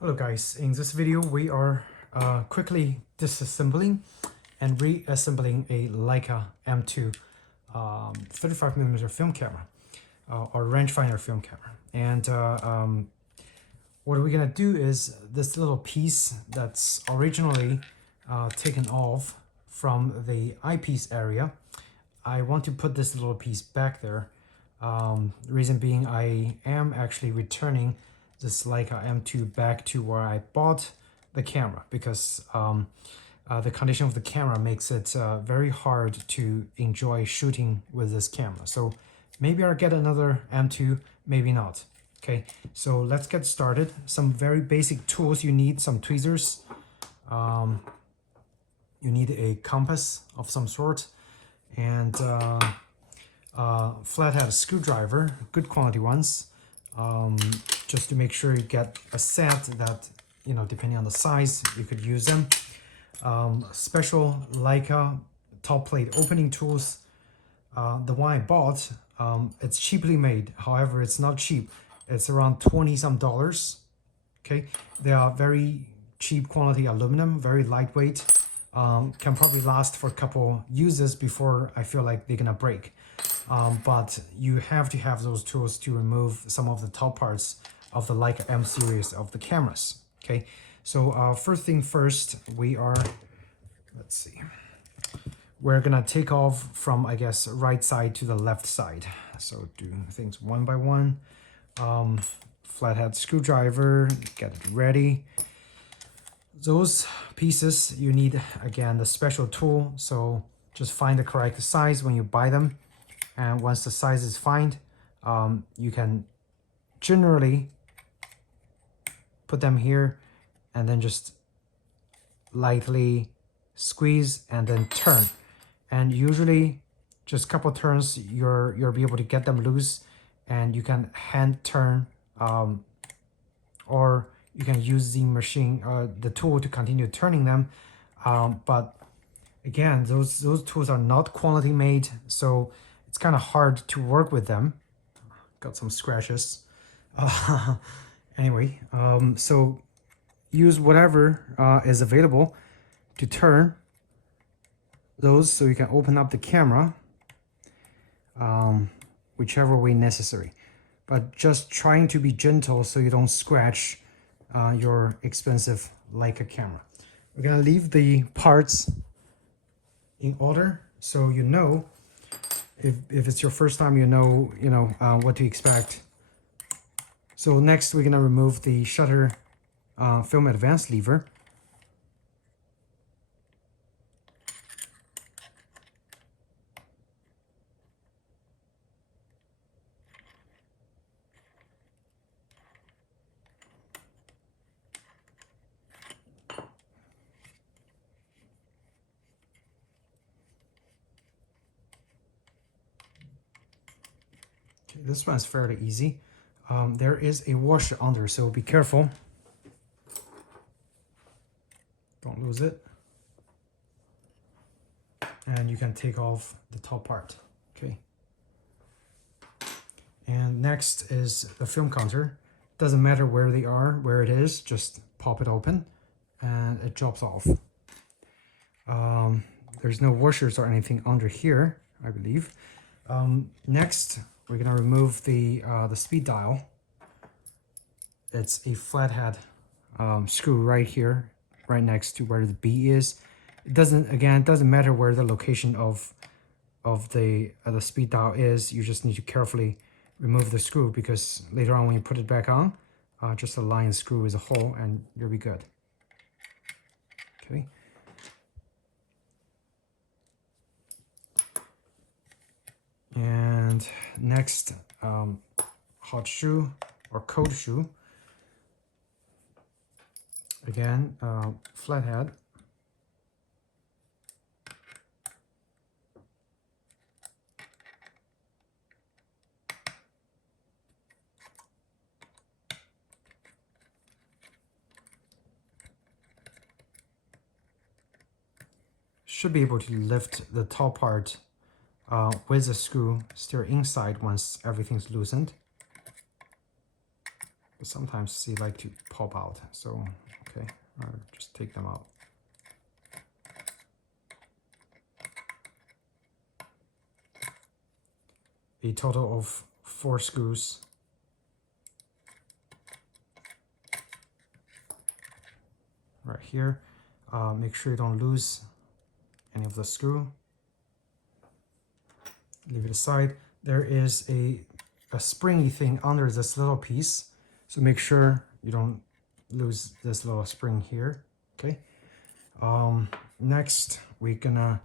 Hello guys, in this video we are quickly disassembling and reassembling a Leica M2 35mm film camera or rangefinder film camera. And what we're gonna do is this little piece that's originally taken off from the eyepiece area. I want to put this little piece back there. Reason being, I am actually returning this Leica M2 back to where I bought the camera because the condition of the camera makes it very hard to enjoy shooting with this camera. So maybe I'll get another M2, maybe not. Okay, so let's get started. Some very basic tools you need: some tweezers, you need a compass of some sort, and flathead screwdriver, good quality ones, just to make sure you get a set that, you know, depending on the size, you could use them. Special Leica top plate opening tools. The one I bought, it's cheaply made. However, it's not cheap. It's around $20 some. Okay, they are very cheap quality aluminum, very lightweight. Can probably last for a couple uses before I feel like they're gonna break. But you have to have those tools to remove some of the top parts of the Leica M series of the cameras. Okay, so first thing first, we're gonna take off from, I guess, right side to the left side. So do things one by one. Flathead screwdriver, get it ready. Those pieces, you need, again, the special tool. So just find the correct size when you buy them. And once the size is found, you can generally put them here and then just lightly squeeze and then turn. And usually just a couple turns, you'll be able to get them loose, and you can hand turn, or you can use the machine, the tool, to continue turning them. But again, those tools are not quality made, so it's kind of hard to work with them. Got some scratches. Anyway, so use whatever is available to turn those so you can open up the camera, whichever way necessary. But just trying to be gentle so you don't scratch your expensive Leica camera. We're gonna leave the parts in order so you know, if it's your first time, you know what to expect. So next we're gonna remove the shutter film advance lever. Okay, this one's fairly easy. There is a washer under, so be careful. Don't lose it. And you can take off the top part, okay? And next is the film counter. Doesn't matter where they are, where it is, just pop it open and it drops off. There's no washers or anything under here, I believe. Next, we're gonna remove the speed dial. It's a flathead screw right here, right next to where the B is. It doesn't matter where the location of the speed dial is. You just need to carefully remove the screw, because later on when you put it back on, just align the screw with a hole and you'll be good. Okay. And next, hot shoe or cold shoe. Again, flathead. Should be able to lift the top part with the screw still inside once everything's loosened. But sometimes they like to pop out. So, okay, I'll just take them out. A total of 4 screws. Right here. Make sure you don't lose any of the screw. Leave it aside. There is a springy thing under this little piece, so make sure you don't lose this little spring here. Okay. Next we're gonna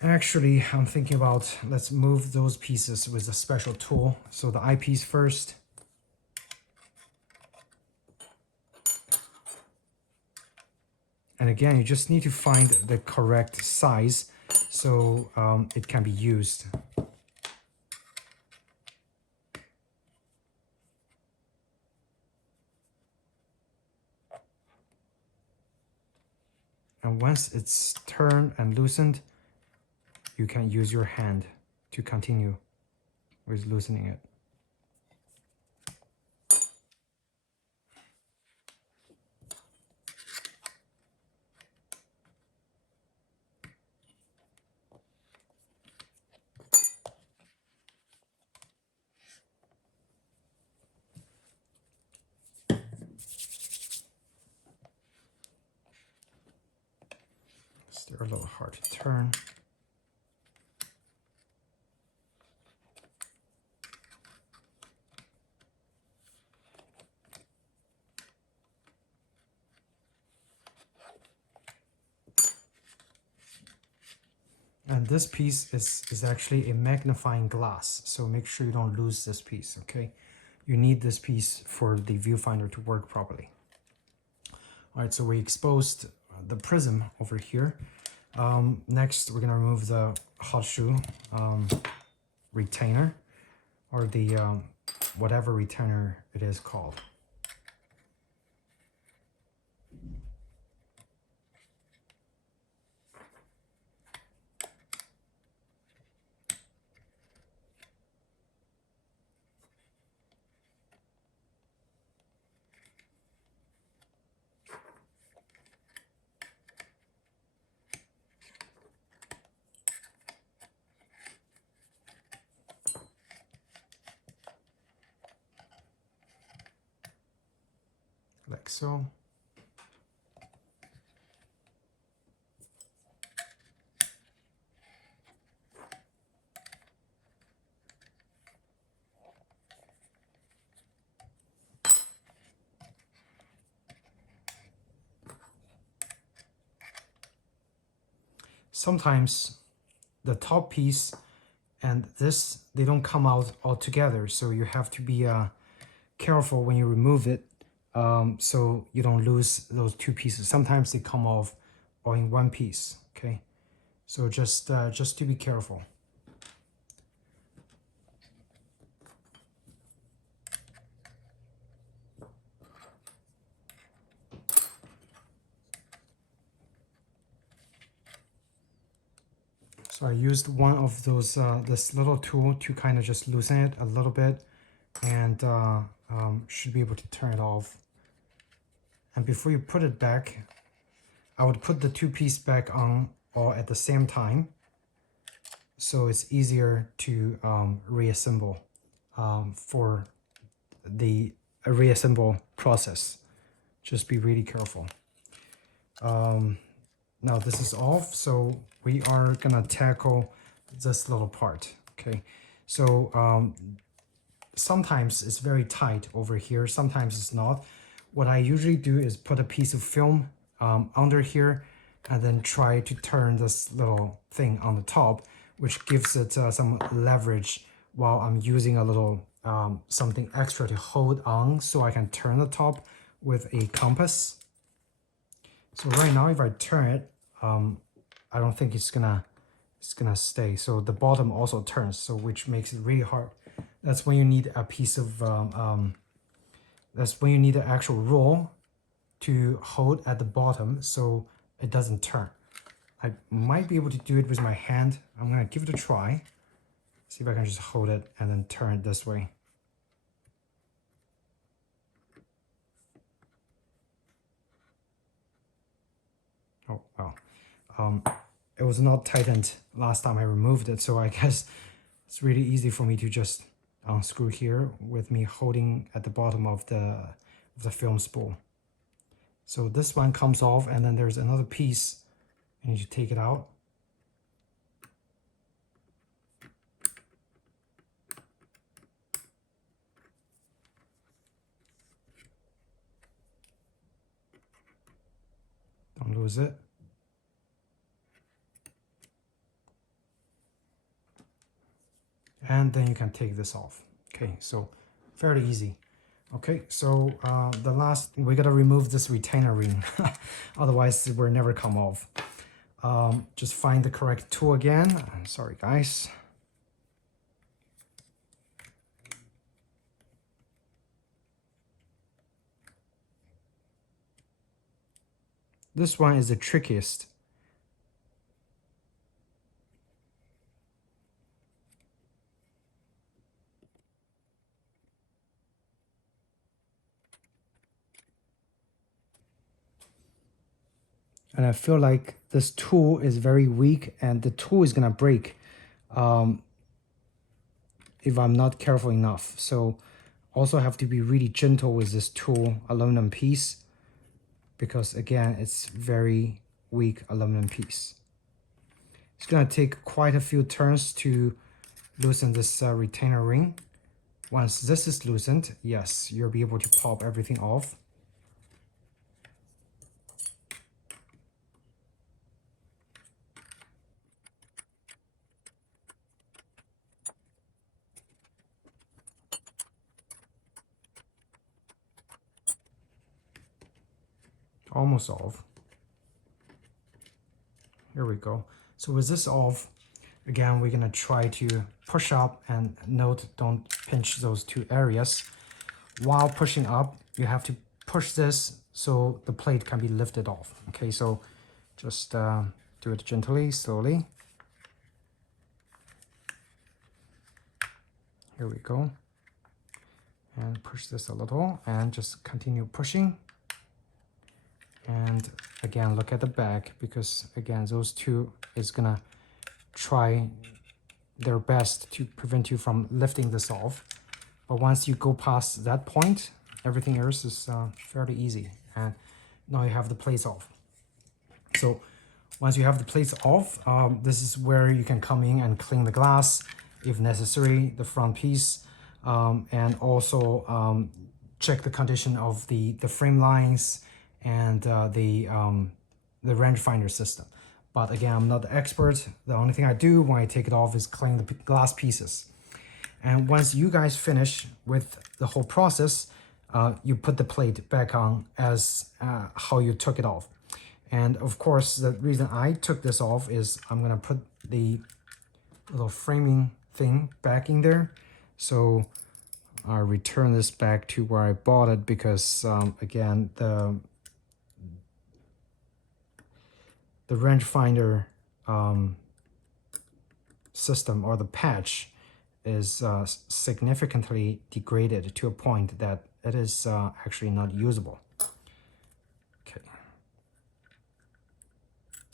actually, I'm thinking about, let's move those pieces with a special tool. So the eyepiece first. And again, you just need to find the correct size so it can be used. And once it's turned and loosened, you can use your hand to continue with loosening it. They're a little hard to turn. And this piece is actually a magnifying glass, so make sure you don't lose this piece, okay? You need this piece for the viewfinder to work properly. All right, so we exposed the prism over here. Next, we're gonna remove the Hotshoe retainer, or the whatever retainer it is called. Like so. Sometimes the top piece and this, they don't come out all together, so you have to be careful when you remove it, so you don't lose those two pieces. Sometimes they come off all in one piece, okay? So just to be careful. So I used one of those, this little tool to kind of just loosen it a little bit, and should be able to turn it off. And before you put it back, I would put the two pieces back on all at the same time, so it's easier to reassemble for the reassemble process. Just be really careful. Now this is off, so we are gonna tackle this little part, okay? So sometimes it's very tight over here, sometimes it's not. What I usually do is put a piece of film under here and then try to turn this little thing on the top, which gives it some leverage while I'm using a little something extra to hold on so I can turn the top with a compass. So right now, if I turn it, I don't think it's gonna stay. So the bottom also turns, so which makes it really hard. That's when you need a piece of, that's when you need an actual roll to hold at the bottom so it doesn't turn. I might be able to do it with my hand. I'm gonna give it a try. See if I can just hold it and then turn it this way. Oh, well, it was not tightened last time I removed it, so I guess it's really easy for me to just unscrew here with me holding at the bottom of the film spool. So this one comes off, and then there's another piece. I need to take it out. Don't lose it. And then you can take this off. Okay, so fairly easy. Okay, so the last, we gotta remove this retainer ring, otherwise it will never come off. Just find the correct tool again. Sorry guys. This one is the trickiest. And I feel like this tool is very weak and the tool is gonna break if I'm not careful enough. So also have to be really gentle with this tool, aluminum piece, because again, it's very weak aluminum piece. It's gonna take quite a few turns to loosen this retainer ring. Once this is loosened, yes, you'll be able to pop everything off. Almost off. Here we go. So with this off, again, we're gonna try to push up, and note, don't pinch those two areas. While pushing up, you have to push this so the plate can be lifted off. Okay, so just do it gently, slowly. Here we go. And push this a little and just continue pushing. And again, look at the back, because again, those two is gonna try their best to prevent you from lifting this off. But once you go past that point, everything else is fairly easy. And now you have the plates off. So once you have the plates off, this is where you can come in and clean the glass if necessary, the front piece, and also check the condition of the frame lines and the rangefinder system. But again, I'm not the expert. The only thing I do when I take it off is clean the glass pieces. And once you guys finish with the whole process, you put the plate back on as how you took it off. And of course, the reason I took this off is I'm gonna put the little framing thing back in there. So I'll return this back to where I bought it, because again, the rangefinder system, or the patch, is significantly degraded to a point that it is actually not usable. Okay.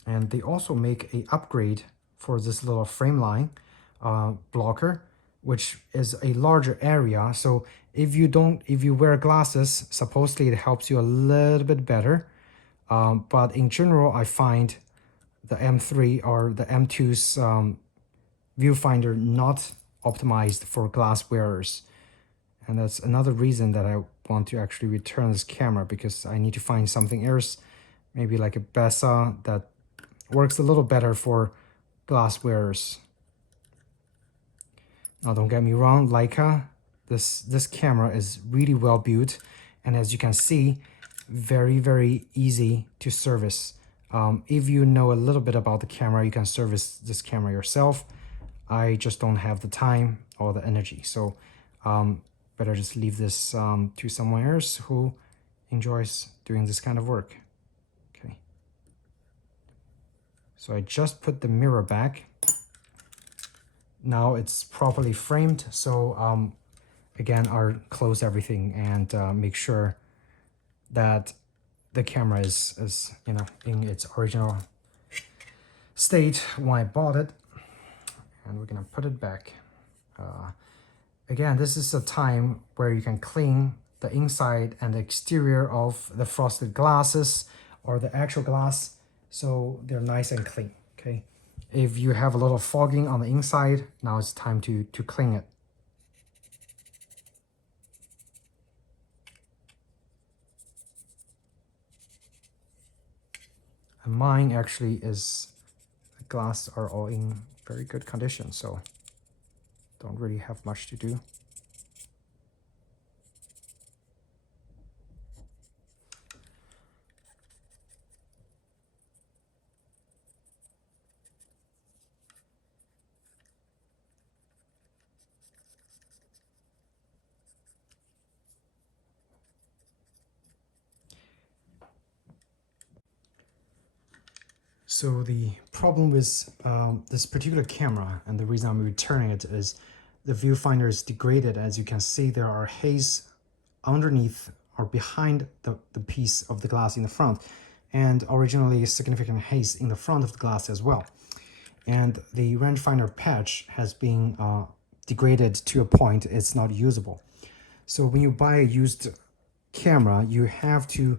And they also make a upgrade for this little frame line blocker, which is a larger area. So if you wear glasses, supposedly it helps you a little bit better. But in general, I find the M3 or the M2's viewfinder not optimized for glass wearers. And that's another reason that I want to actually return this camera, because I need to find something else, maybe like a Bessa that works a little better for glass wearers. Now, don't get me wrong, Leica, this camera is really well built, and as you can see, very, very easy to service. If you know a little bit about the camera, you can service this camera yourself. I just don't have the time or the energy, so better just leave this to someone else who enjoys doing this kind of work. Okay. So I just put the mirror back. Now it's properly framed, so again, I'll close everything and make sure that the camera is you know, in its original state when I bought it. And we're gonna put it back. Again, this is a time where you can clean the inside and the exterior of the frosted glasses or the actual glass, so they're nice and clean. Okay, if you have a little fogging on the inside, now it's time to clean it. And mine actually is, the glass are all in very good condition, so don't really have much to do. So the problem with this particular camera, and the reason I'm returning it, is the viewfinder is degraded. As you can see, there are haze underneath or behind the piece of the glass in the front, and originally significant haze in the front of the glass as well. And the rangefinder patch has been degraded to a point it's not usable. So when you buy a used camera, you have to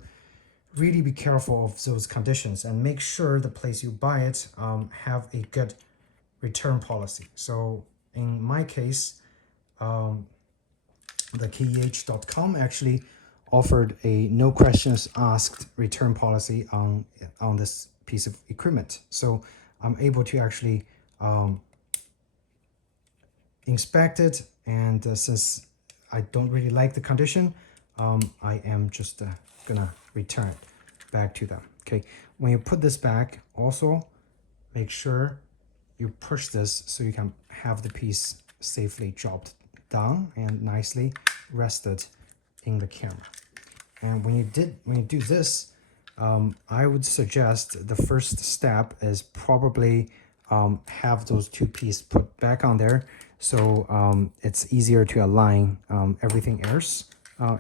really be careful of those conditions and make sure the place you buy it have a good return policy. So in my case, the KEH.com actually offered a no questions asked return policy on this piece of equipment. So I'm able to actually inspect it, and since I don't really like the condition, I am just gonna return it back to them. Okay, when you put this back, also make sure you push this so you can have the piece safely dropped down and nicely rested in the camera. And when you do this, I would suggest the first step is probably have those two pieces put back on there, so it's easier to align everything else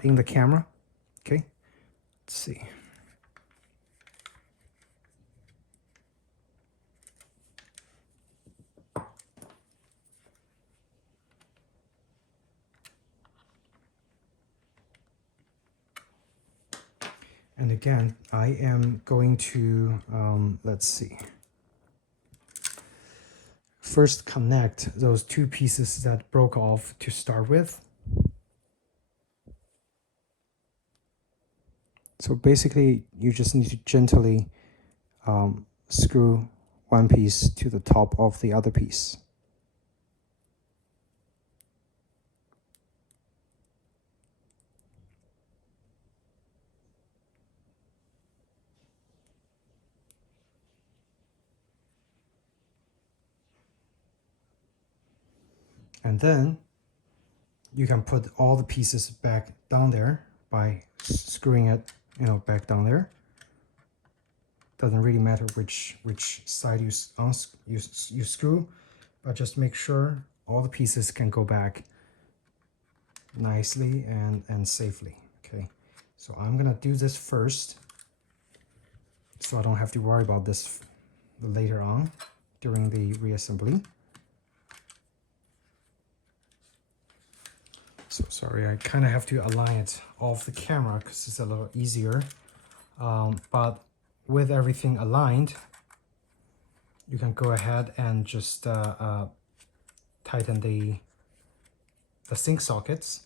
in the camera. Okay, let's see. And again, I am going to, let's see. First connect those two pieces that broke off to start with. So basically, you just need to gently screw one piece to the top of the other piece. And then you can put all the pieces back down there by screwing it, back down there. Doesn't really matter which side you screw, but just make sure all the pieces can go back nicely and safely. Okay, so I'm gonna do this first, so I don't have to worry about this later on during the reassembly. So sorry, I kind of have to align it off the camera because it's a little easier. But with everything aligned, you can go ahead and just tighten the sync sockets.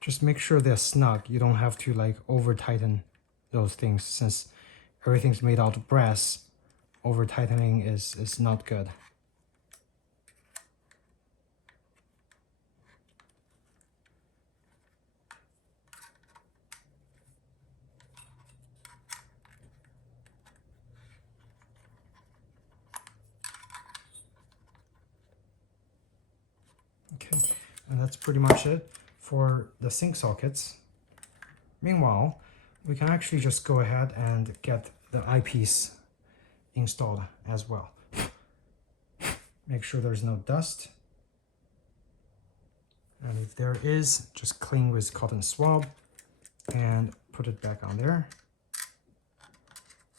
Just make sure they're snug. You don't have to like over tighten those things, since everything's made out of brass. Over tightening is not good. Okay, and that's pretty much it for the sync sockets. Meanwhile, we can actually just go ahead and get the eyepiece installed as well. Make sure there's no dust. And if there is, just clean with cotton swab and put it back on there.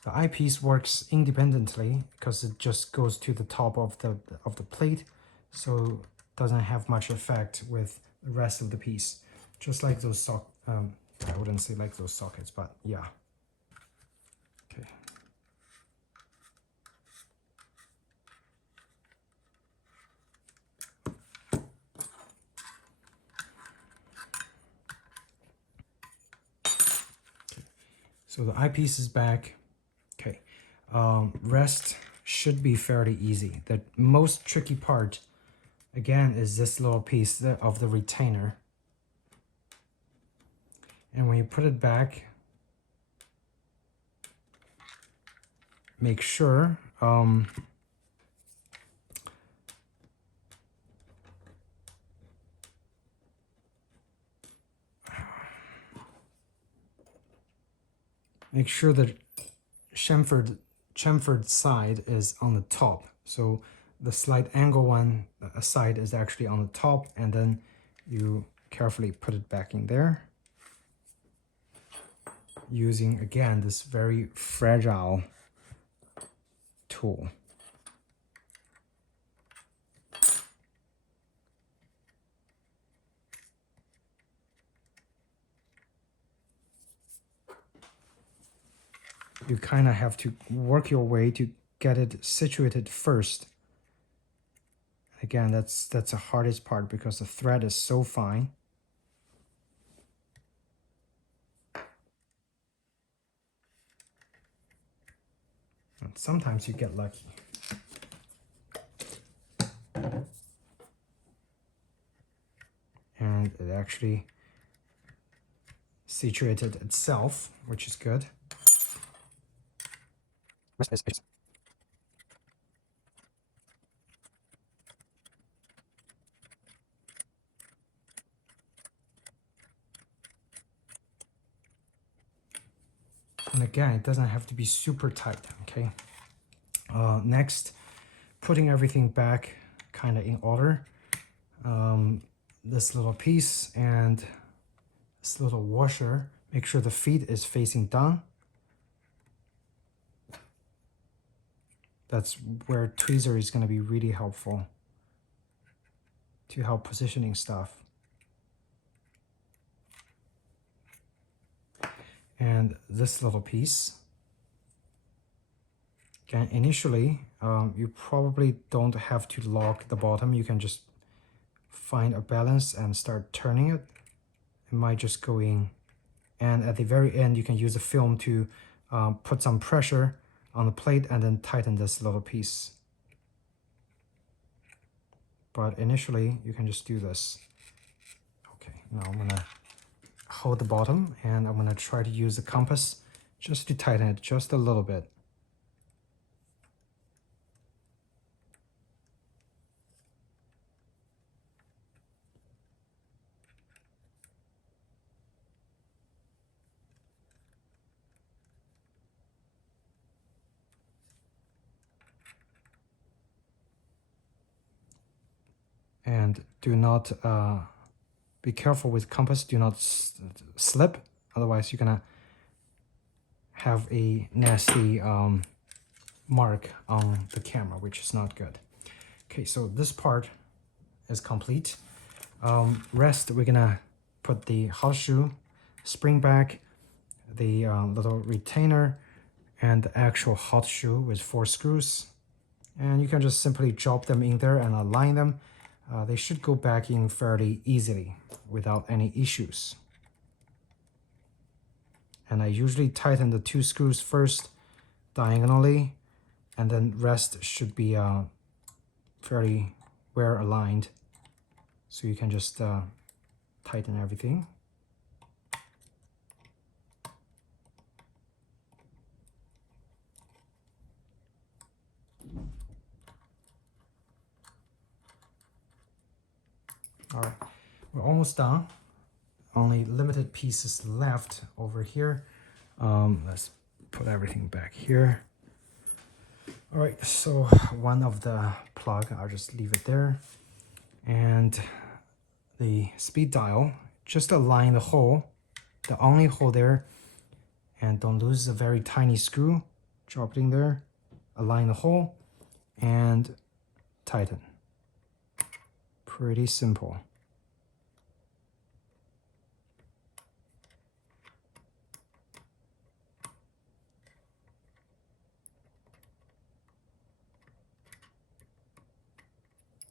The eyepiece works independently because it just goes to the top of the plate, so it doesn't have much effect with the rest of the piece. Just like those I wouldn't say like those sockets, but yeah. Okay. So the eyepiece is back. Okay. Rest should be fairly easy. The most tricky part, again, is this little piece of the retainer. And when you put it back, make sure that chamfered side is on the top. So the slight angle one side is actually on the top, and then you carefully put it back in there. Using, again, this very fragile tool. You kind of have to work your way to get it situated first. Again, that's the hardest part because the thread is so fine. And sometimes you get lucky. And it actually situated itself, which is good. And again, it doesn't have to be super tight, okay? Next, putting everything back kind of in order. This little piece and this little washer, make sure the feet is facing down. That's where tweezer is going to be really helpful to help positioning stuff. And this little piece. Again, initially, you probably don't have to lock the bottom. You can just find a balance and start turning it. It might just go in. And at the very end, you can use a film to put some pressure on the plate and then tighten this little piece. But initially, you can just do this. Okay, now I'm gonna hold the bottom and I'm gonna try to use the compass just to tighten it just a little bit. And do not be careful with compass, do not slip, otherwise you're gonna have a nasty mark on the camera, which is not good. Okay, so this part is complete. Rest, we're gonna put the Hotshoe spring back, the little retainer, and the actual Hotshoe with 4 screws. And you can just simply drop them in there and align them. They should go back in fairly easily without any issues. And I usually tighten the 2 screws first diagonally, and then rest should be fairly well aligned. So you can just tighten everything. All right, we're almost done. Only limited pieces left over here. Let's put everything back here. All right, so one of the plug, I'll just leave it there. And the speed dial, just align the hole, the only hole there, and don't lose a very tiny screw. Drop it in there, align the hole, and tighten. Pretty simple.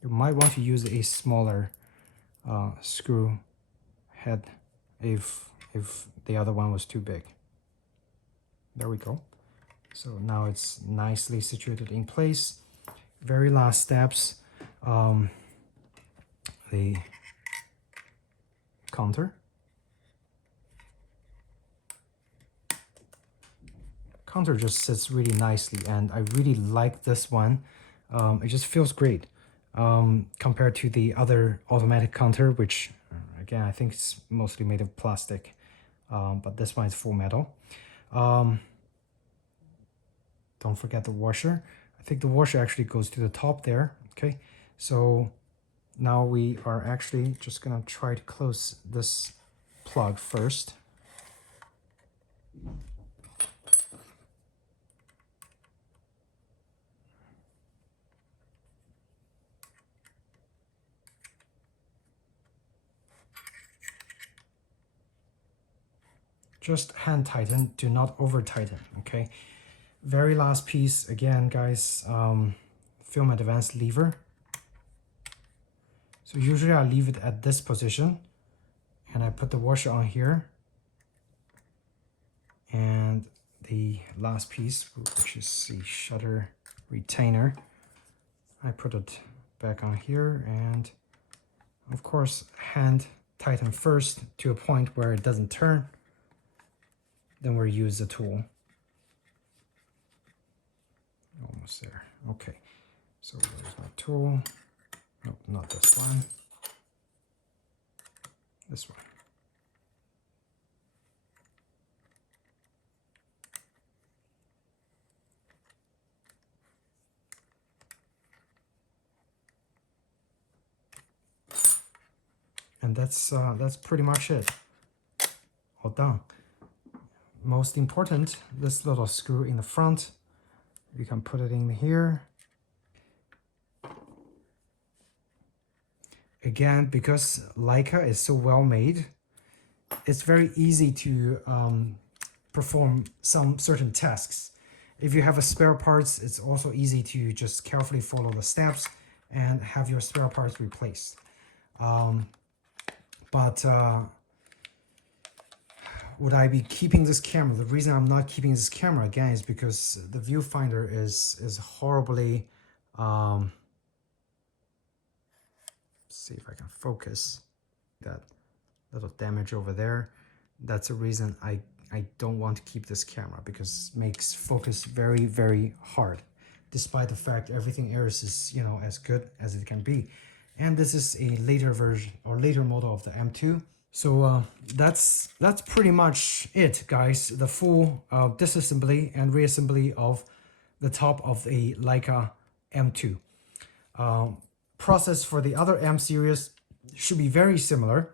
You might want to use a smaller screw head if the other one was too big. There we go. So now it's nicely situated in place. Very last steps, the counter. Counter just sits really nicely, and I really like this one. It just feels great compared to the other automatic counter, which again I think it's mostly made of plastic, but this one is full metal. Don't forget the washer. I think the washer actually goes to the top there. Okay, so now we are actually just gonna try to close this plug first. Just hand tighten, do not over tighten, okay? Very last piece, again, guys, film advance lever. So usually I leave it at this position, and I put the washer on here. And the last piece, which is the shutter retainer, I put it back on here, and of course, hand tighten first to a point where it doesn't turn. Then we'll use the tool. Almost there. Okay, so there's my tool. No, not this one. This one. And that's pretty much it. All done. Most important, this little screw in the front. You can put it in here. Again, because Leica is so well made, it's very easy to perform some certain tasks. If you have a spare parts, it's also easy to just carefully follow the steps and have your spare parts replaced. Would I be keeping this camera? The reason I'm not keeping this camera again is because the viewfinder is horribly, let's see if I can focus that little damage over there. That's a reason I don't want to keep this camera, because it makes focus very, very hard, despite the fact everything else is, you know, as good as it can be. And this is a later version or later model of the M2. So that's pretty much it, guys. The full disassembly and reassembly of the top of a Leica M2. Process for the other M series should be very similar.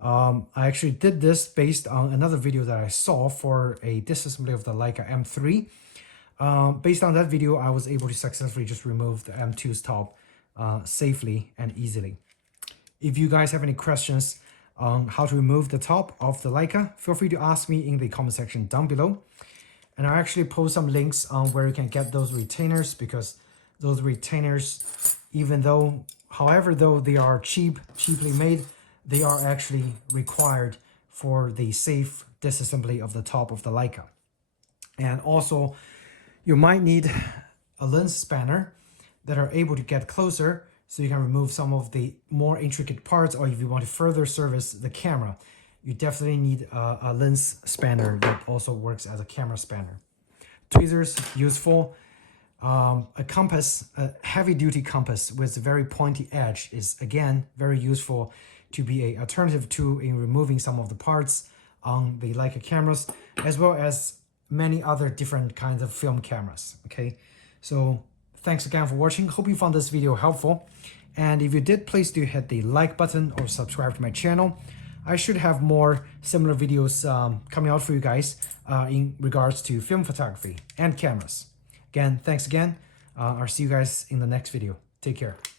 I actually did this based on another video that I saw for a disassembly of the Leica M3. Based on that video, I was able to successfully just remove the M2's top safely and easily. If you guys have any questions on how to remove the top of the Leica, feel free to ask me in the comment section down below. And I'll actually post some links on where you can get those retainers, because those retainers, however though they are cheaply made, they are actually required for the safe disassembly of the top of the Leica. And also, you might need a lens spanner that are able to get closer, so you can remove some of the more intricate parts, or if you want to further service the camera, you definitely need a lens spanner that also works as a camera spanner. Tweezers, useful. A compass, a heavy-duty compass with a very pointy edge is, again, very useful to be an alternative tool in removing some of the parts on the Leica cameras. as well as many other different kinds of film cameras. Okay, so thanks again for watching. Hope you found this video helpful. And if you did, please do hit the like button or subscribe to my channel. I should have more similar videos coming out for you guys in regards to film photography and cameras. Again, thanks again. I'll see you guys in the next video. Take care.